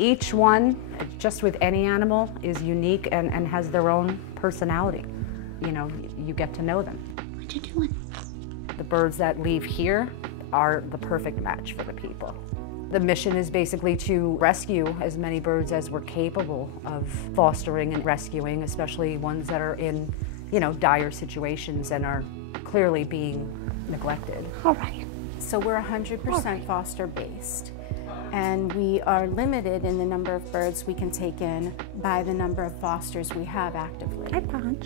Each one, just with any animal, is unique and has their own personality. You know, you get to know them. What you doing? The birds that leave here are the perfect match for the people. The mission is basically to rescue as many birds as we're capable of fostering and rescuing, especially ones that are in, you know, dire situations and are clearly being neglected. All right. So we're 100% foster based, and we are limited in the number of birds we can take in by the number of fosters we have actively. Hi, Punch.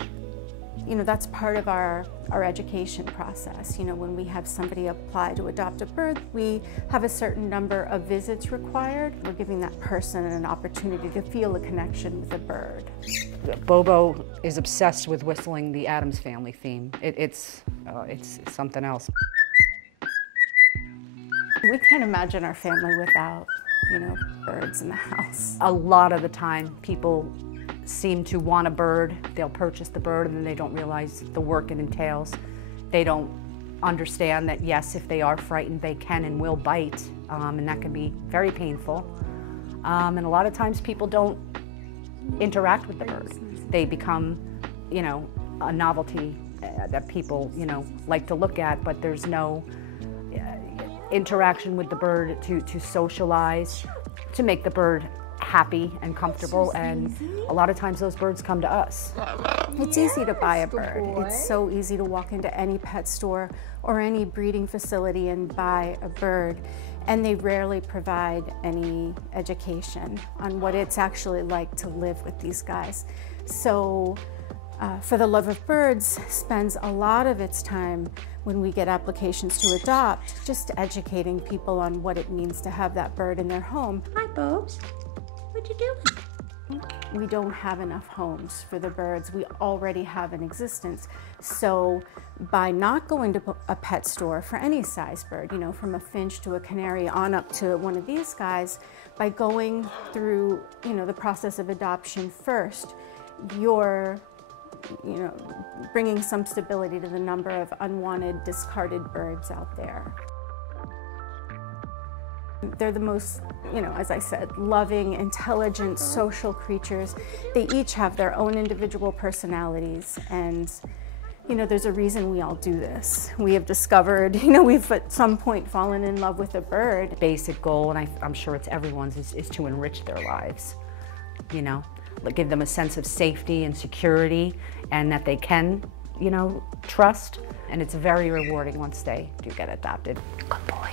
You know, that's part of our education process. You know, when we have somebody apply to adopt a bird, we have a certain number of visits required. We're giving that person an opportunity to feel a connection with the bird. Bobo is obsessed with whistling the Addams Family theme. It's something else. We can't imagine our family without, you know, birds in the house. A lot of the time, people seem to want a bird. They'll purchase the bird and then they don't realize the work it entails. They don't understand that, yes, if they are frightened, they can and will bite, and that can be very painful. And a lot of times people don't interact with the bird. They become, you know, a novelty that people, you know, like to look at, but there's no interaction with the bird to socialize, to make the bird happy and comfortable, and a lot of times those birds come to us. It's easy to buy a bird. It's so easy to walk into any pet store or any breeding facility and buy a bird, and they rarely provide any education on what it's actually like to live with these guys. So For the Love of Birds spends a lot of its time when we get applications to adopt, just educating people on what it means to have that bird in their home. Hi, Bobes. What you doing? We don't have enough homes for the birds we already have in existence. So by not going to a pet store for any size bird, you know, from a finch to a canary on up to one of these guys, by going through, you know, the process of adoption first, you're, you know, bringing some stability to the number of unwanted, discarded birds out there. They're the most, you know, as I said, loving, intelligent, social creatures. They each have their own individual personalities, and, you know, there's a reason we all do this. We have discovered, you know, we've at some point fallen in love with a bird. Basic goal, and I'm sure it's everyone's, is to enrich their lives, you know, give them a sense of safety and security, and that they can, you know, trust. And it's very rewarding once they do get adopted. Good boy.